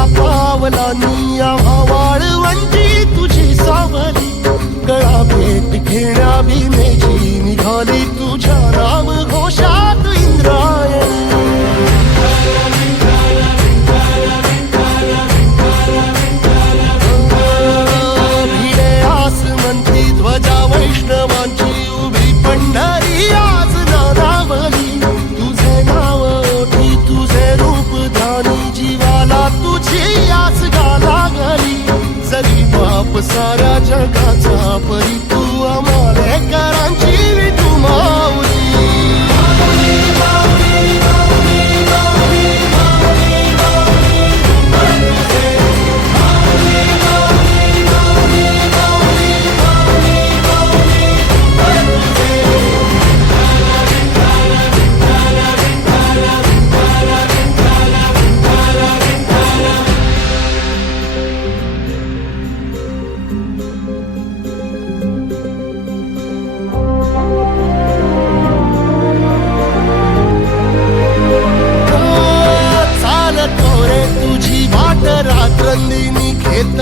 तुझ्या पावलांनी आम्हा वाळवंटी तुझी सावली, गळा भेट घेण्या भीमेची निघाली तुझ्या नाम घोषात इंद्रायणी. भिडे आसमंती ध्वजा वैष्णवांची उभी पंढरी आज नादावली, तुझे नाव ओठी तुझे रूप ध्यानी जीवाला तुझी आस गा लागली. जरी बाप साऱ्या जगाचा परी तू आम्हालेकरांची विठू माऊली. रात्रंदिनी घेत